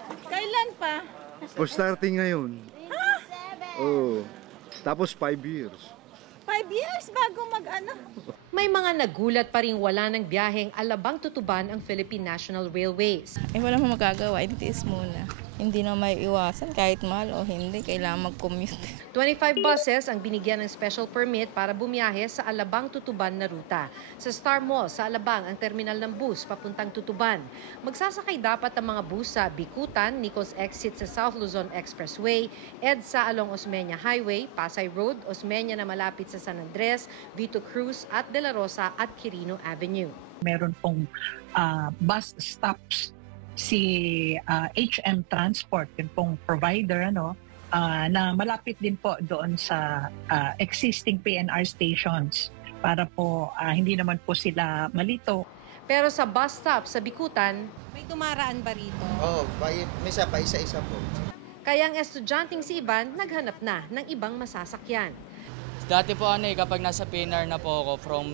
Kailan pa? O starting ngayon. Oh. Tapos 5 years. 5 years bago mag-ano? May mga nagulat pa rin wala ng biyaheng Alabang-Tutuban ang Philippine National Railways. Wala mo magagawa, itiis muna. Hindi na may iwasan kahit mahal o hindi, kailangan mag-commute. 25 buses ang binigyan ng special permit para bumiyahe sa Alabang-Tutuban na ruta. Sa Star Mall sa Alabang ang terminal ng bus papuntang Tutuban. Magsasakay dapat ang mga bus sa Bikutan, Nichols Exit sa South Luzon Expressway, EDSA along Osmeña Highway, Pasay Road, Osmeña na malapit sa San Andres, Vito Cruz at De La Rosa at Quirino Avenue. Meron pong bus stops si HM Transport, yung pong provider, na malapit din po doon sa existing PNR stations para po hindi naman po sila malito. Pero sa bus stop sa Bikutan, may dumaraan ba rito? Oo, misa pa isa-isa po. Kaya ang estudyanteng si Ivan naghanap na ng ibang masasakyan. Dati po kapag nasa PNR na po ako, from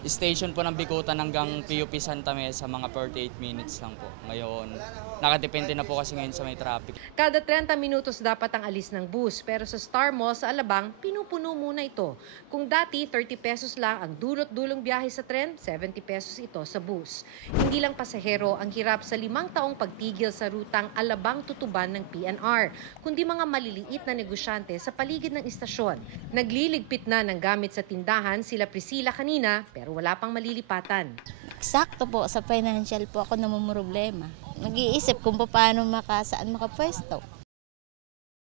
station po ng Bikutan hanggang PUP Santa Mesa, mga 48 minutes lang po. Ngayon, nakadepende na po kasi ngayon sa may traffic. Kada 30 minutos dapat ang alis ng bus, pero sa Star Mall sa Alabang, pinupuno muna ito. Kung dati 30 pesos lang ang dulot-dulong biyahe sa tren, 70 pesos ito sa bus. Hindi lang pasahero ang hirap sa 5 taong pagtigil sa rutang Alabang-Tutuban ng PNR, kundi mga maliliit na negosyante sa paligid ng istasyon. Nagliligpit na ng gamit sa tindahan sila Priscilla kanina, pero wala pang malilipatan. Eksakto po, sa financial po ako namumroblema. Nag-iisip kung paano saan makapwesto.